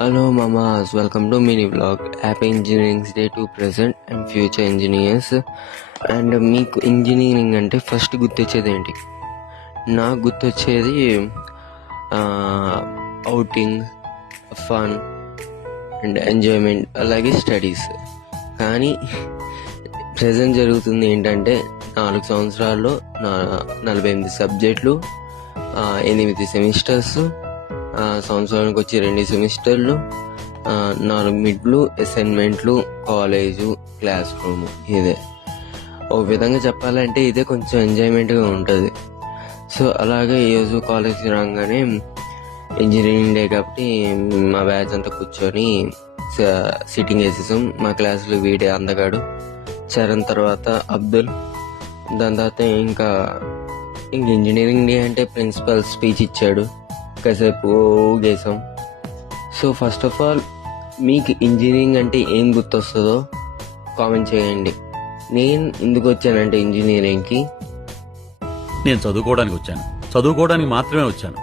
Hello mamas, welcome to mini vlog. Happy Engineering Day to present and future engineers. And మీకు engineering అంటే first గుర్తొచ్చేది ఏంటి? నాకు గుర్తొచ్చేది అవుటింగ్, ఫన్ అండ్ ఎంజాయ్మెంట్, అలాగే స్టడీస్. కానీ ప్రజెంట్ జరుగుతుంది ఏంటంటే 4 సంవత్సరాల్లో 48 సబ్జెక్టులు, 8 సెమిస్టర్స్, సంవత్సరానికి వచ్చి 2 సెమిస్టర్లు, 4 మిడ్లు, అసైన్మెంట్లు, కాలేజు, క్లాస్ రూమ్. ఇదే ఒక విధంగా చెప్పాలంటే ఇదే కొంచెం ఎంజాయ్మెంట్గా ఉంటుంది. సో అలాగే ఈరోజు కాలేజ్కి రాగానే ఇంజనీరింగ్ డే కాబట్టి మా బ్యాచ్ అంతా కూర్చొని సిట్టింగ్ వేసేసాం. మా క్లాసులో వీడే అందగాడు, చరణ్ తర్వాత అబ్దుల్, దాని తర్వాత ఇంకా ఇంజనీరింగ్ డే అంటే ప్రిన్సిపల్ స్పీచ్ ఇచ్చాడు, కాసేపు ఊగేసాం. సో ఫస్ట్ ఆఫ్ ఆల్ మీకు ఇంజనీరింగ్ అంటే ఏం గుర్తొస్తుందో కామెంట్ చేయండి. నేను ఎందుకు వచ్చానంటే ఇంజనీరింగ్కి నేను చదువుకోవడానికి వచ్చాను, చదువుకోవడానికి మాత్రమే వచ్చాను.